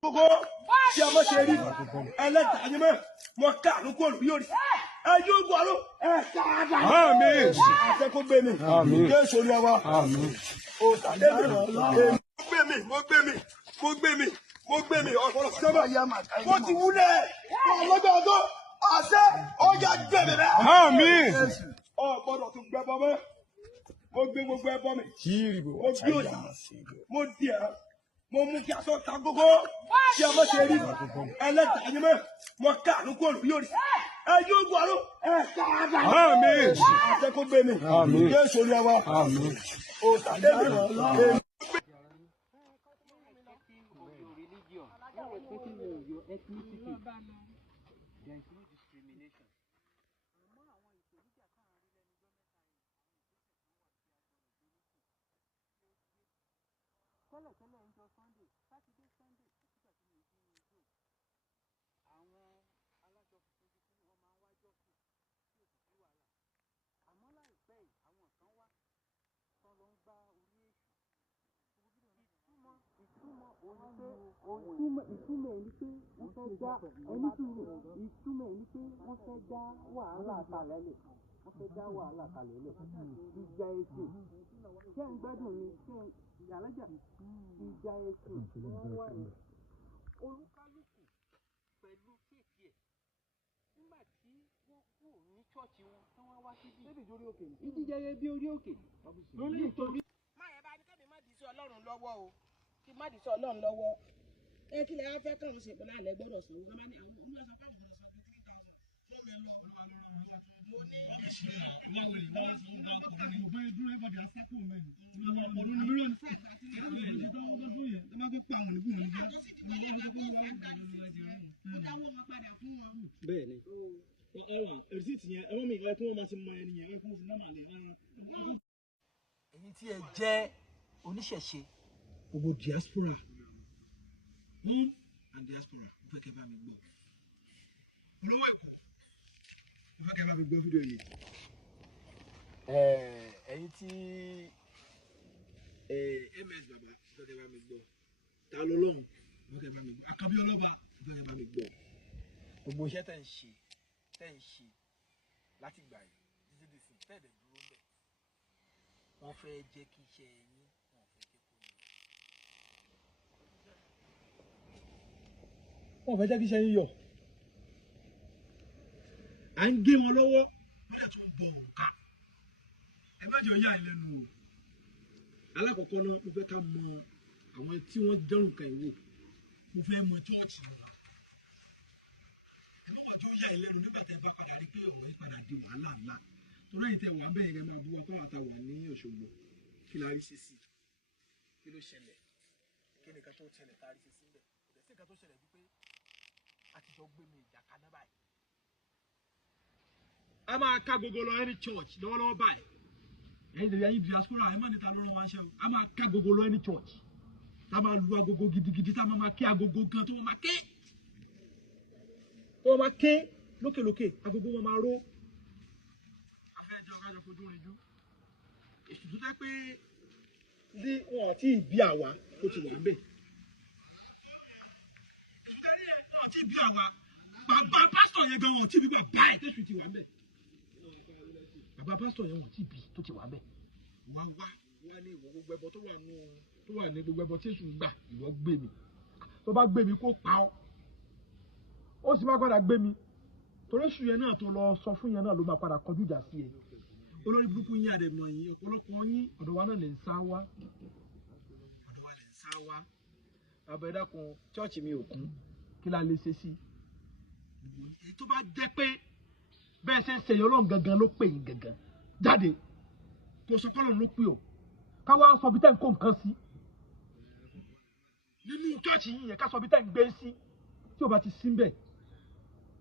Gbogbo tí a mọ̀ ṣe rí ẹlẹ́dàá yín mọ́ mọ́ káàánú kó olùbí yóò rí ẹjọ́ ògùn àrò káàdà. Àmín. Àṣẹ kó gbé mi. Àmín. Jésù Olúwa wa. Àmín. O tàdé mi. Mo gbé mi. Ọ̀pọ̀lọpọ̀ sábà mo ti wúlẹ̀ ọlọ́gbọ̀dọ̀ àṣẹ ọjà gbẹ̀mí rẹ̀. Àmín. Ọ̀gbọ́dọ̀ tún gbẹ bọ́ mọ́. Mo gbé gbogbo ẹbọ mi. Mo gbé òyà. Mo di ẹ̀. Mo mú kí aṣọ ta gbogbo tí a mọ̀ ṣe rí ẹlẹ́dàá yín mọ́ mọ́ káàánú kó olùbí yóò rí ẹjọ́ ògùn àrò káàdà. Àmín. Àṣẹ kó gbé mi. Àmín. Jésù Olúwa wa. Àmín. O tàdé mi. Tẹ́lẹ̀ ń jọ Sunday, Sátidé Sunday, nígbà tí mo fi ń jó, àwọn alájọ tuntun tí wọ́n máa ń wá jọ́sìn tí ò sì sí wàhálà. Àmọ́ láìpẹ́ yìí, àwọn kan wá tán lọ ń gbá orí èṣù. Ìtumọ̀ ẹni pé wọ́n fẹ́ dá ẹni sùúrù. Ìtumọ̀ ẹni pé wọ́n fẹ́ dá wàhálà kalẹ̀ lẹ̀. Wọ́n fẹ́ dá wàhálà kalẹ̀ lẹ̀. Ìjà ẹ̀sìn. Ṣé ń gbádùn mi? Alájà ìjà ẹ̀sìn wọ́n wà ní olúkálùkù pẹ̀lú kéèkì ẹ̀ nígbà tí wọ́n kú ní ṣọ́ọ̀ṣì wọn tí wọ́n wá síbí. Ìdíje yẹ bí orí òkè nítorí. Máyẹ̀ bá ní kẹ́mi má dì sí Ọlọ́run lọ́wọ́ o kí má dì sí Ọlọ́run lọ́wọ́ ẹ kí lè á fẹ́ kàn ṣe pẹ̀lú àlẹ́ gbọ́dọ̀ sọ wọ́n máa ní àwọn olùwà sọ fáwọn ọ̀dọ́ sọ pé 3,000 mo ní bẹ́ẹ̀ni ẹwà rìsíìtì yẹn ẹwọ́n mi ìgbà kí wọ́n máa ti mọ ẹni yẹn kí wọ́n fi nọ́mà lè lẹ́yìn. Èyí tí ẹ jẹ́ oníṣẹ̀ṣe gbogbo diaspora and diaspora mo fẹ́ kẹ́ bá mi gbọ́ olówó Èkó mo fẹ́ kẹ́ bá mi gbọ́ fídíò yìí. Ẹ̀yin tí ms baba mo fẹ́ kẹ́ bá mi gbọ́ ta lọ́lọ́run mo fẹ́ kẹ́ bá mi gbọ́ Àkànbí Ọlọ́ba mo fẹ́ kẹ́ bá mi gbọ́ gbogbo iṣẹ́ tẹ̀ ń ṣe láti gbà yìí títí di sìn tẹ́ẹ̀dẹ̀ dúró bẹ́ẹ̀ wọ́n fẹ́ jẹ́ kí iṣẹ́ yín wọ́n fẹ́ jẹ́ kó yọ. Wọ́n fẹ́ jẹ́ kí iṣẹ́ yín yọ. À ń gé wọn lọ́wọ́ wọ́n yà tún bọ òǹkà ẹ má jẹ́ ọyá ìlẹ́nu o. Alákọ̀ọ́kọ́ náà mo fẹ́ ká mọ àwọn tí wọ́n dẹ́rùn kan ìwò mo fẹ́ mọ chọ́ọ̀chì wọn. Ẹ má wàá yá ìlẹ́nu nígbà tẹ́ bá padà rí pé ọ̀rọ̀ yìí padà di wàhálà ńlá torí èyí tẹ́ wà ń bẹ̀rẹ̀ máa bú wa pé àwọn àtàwà ní Òṣogbo kí la rí ṣe sí kí ló ṣẹlẹ̀ kí ni nǹkan tó ṣẹlẹ̀ tá a rí ṣe sí bẹ́ẹ̀ kò dẹ̀ sí nǹkan tó ṣẹlẹ̀ bí pé a ti jọ gbé mi ìjà kaná báyìí. A máa ká gbogbo lọ any church lọ́wọ́lọ́wọ́ báyìí ẹ̀yin diaspora ẹ̀ má níta lọ́rùn máa ń ṣe o a máa ká gbogbo lọ any church tá a máa lu agogo gidigidi tá a máa ké agogo gan tó máa ké lókèlókè agogo wọn máa ró afẹ́jọ́ kájọ fojú rinjú èsì tó dá pé bí wọn àti ìbí àwa tó ti wà ń bẹ̀ èsì tó dá wọn àti ìbí àwa bàbá pásítọ̀ yẹn gan wọn àti ìbí bàbá ẹ̀ tẹ̀sùn ti wà ń bẹ̀ bàbá pásítọ̀ yẹn wọn àti ìbí tó ti wà ń bẹ̀ wá ní ìwọ gbogbo ẹbọ tó wà ní gbogbo ẹbọ tí èsù ń gbà ìwọ gbé mi tó bá gbé mi kó pa ọ́ ó sì má padà gbé mi torí èsù yẹn náà tó lọ sọ fún yẹn náà ló máa padà kọjú ìjà sí ẹ olórí burúkú yín àdèmọ yín ọ̀pọ̀lọpọ̀ yín ọ̀dọ̀ wa náà lè ń sá wá bàbá ẹ dákun chọọchì mi ò kún kí la lè ṣe sí i tó bá jẹ́ pé bẹ́ẹ̀ ṣe ń ṣe Ọlọ́run gangan ló pè yín gangan jáde kò sọ pé Ọlọ́run ló pè ọ́ káwá sọ bí tẹ́ ń kó nǹkan sí nínú chọọchì yín yẹn ká sọ bí tẹ́ ń gbé sí tí ò bá ti sí bẹ́ẹ̀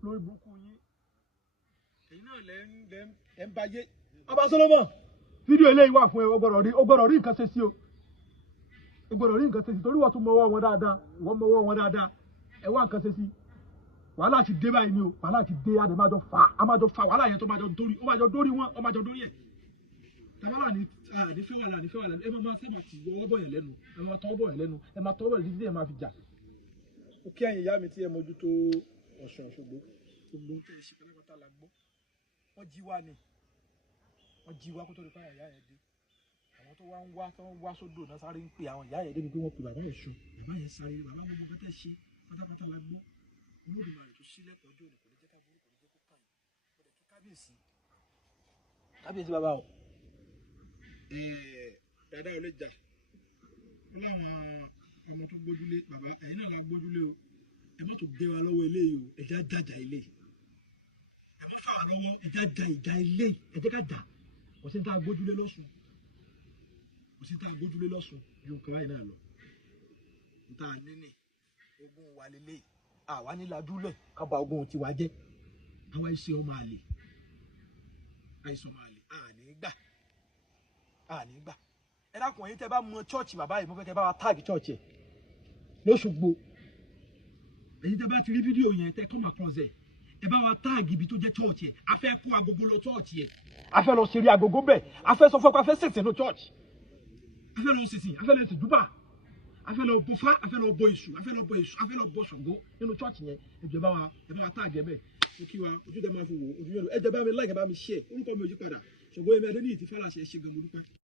lórí burúkú yín èyí náà lẹ́ ń báyé. Ọba Solomon fídíò eléyìí wà fún ẹ o gbọ́dọ̀ rí nǹkan ṣe sí o gbọ́dọ̀ rí nǹkan ṣe sí torí wọ́n tún mọwọ́ wọn dáadáa wọ́n mọwọ́ wọn dáadáa ẹ wá nǹkan ṣe sí wàhálà ti dé báyìí ni o wàhálà ti dé a máa jọ fa wàhálà yẹn tó máa jọ dórí ó máa jọ dórí wọn ó máa jọ dórí ẹ̀ tàbálà ní fẹ́ wàhálà ẹ máa sábà tì wọ́ bọ̀ yẹn lẹ́nu ẹ máa tọ́ bọ̀ yẹn lẹ́nu ẹ máa tọ́ bọ̀ yẹn títí ẹ máa fi jà ó kí ẹ̀yin ìyá mi tí ẹ mójútó Ọ̀ṣun Òṣogbo gbogbo ń tẹ́ ẹ ṣe pátápátá la gbọ́ wọ́n jí wá ni wọ́n jí wá kó tó di pé àwọn ìyá yẹn dé àwọn tó wá ń wá tó ń wá sódò náà sáré ń pè àwọn ìyá yẹn débi pé wọ́n pe bàbá yẹn sùn bàbá yẹn sáré bàbá wọn bá tẹ́ ṣe pátápátá la gbọ́ Olódùmarè tó sílẹ̀kùn ọjọ́ òní kò ní jẹ́ ká burú kò ní jẹ́ kó kàn yín kí kábíyèsí bàbá o dada ò lè jà ó láwọn ọmọ tó gbójúlé bàbá ẹ̀yin náà lọ gbójúlé o ẹ má tó gbé wa lọ́wọ́ eléyìí o ẹ̀já jàjà eléyìí ẹ má fà wá lọ́wọ́ ẹ̀já jà ìjà eléyìí ẹ jẹ́ ká jà kò sí ní tá a gbójúlé lọ́sùn kò sí ní tá a gbójúlé lọ́sùn ju nǹkan báyìí náà lọ ní tá a níní ogun wa lélẹ́yìí àwa ní ladúlẹ̀ ká ba ogun tiwa jẹ́ àwa iṣẹ́ ọmọ àlè àìsàn ọmọ àlè àní gbà ẹ dákun ẹ̀yin tẹ́ bá mọ chọ́ọ̀chì bàbá yìí mo fẹ́ kẹ́ bá wa táàgì chọ́ọ̀chì ẹ̀ lóṣogbo ẹ̀yin tẹ́ bá ti rí fídíò yẹn tẹ́ come across ẹ̀ ẹ bá wa táàgì ibi tó jẹ́ chọ́ọ̀chì ẹ̀ a fẹ́ kó agogo lọ chọ́ọ̀chì ẹ̀ a fẹ́ lọ ṣeré agogo bẹ́ẹ̀ a fẹ́ sọ fún ọkọ a fẹ́ sèṣin ní chọ́ọ̀chì a fẹ́ lọ sèṣin a fẹ́ lọ ṣèjúbà a fẹ́ lọ bọ fá a fẹ́ lọ bọ èṣù a fẹ́ lọ bọ èṣù a fẹ́ lọ bọ Ṣàngó nínú chọ́ọ̀chì yẹn ẹ bá wa táàgì ẹ bẹ́ẹ̀ ó kí wa ojú tẹ máa fi wò ojú yẹn ẹ jẹ́ bá mi like ẹ bá mi share orúkọ mi ò yí padà Ṣàngó Yẹmí Adéníyì ti Fálàṣẹ ẹ ṣé gan mo dúpẹ́.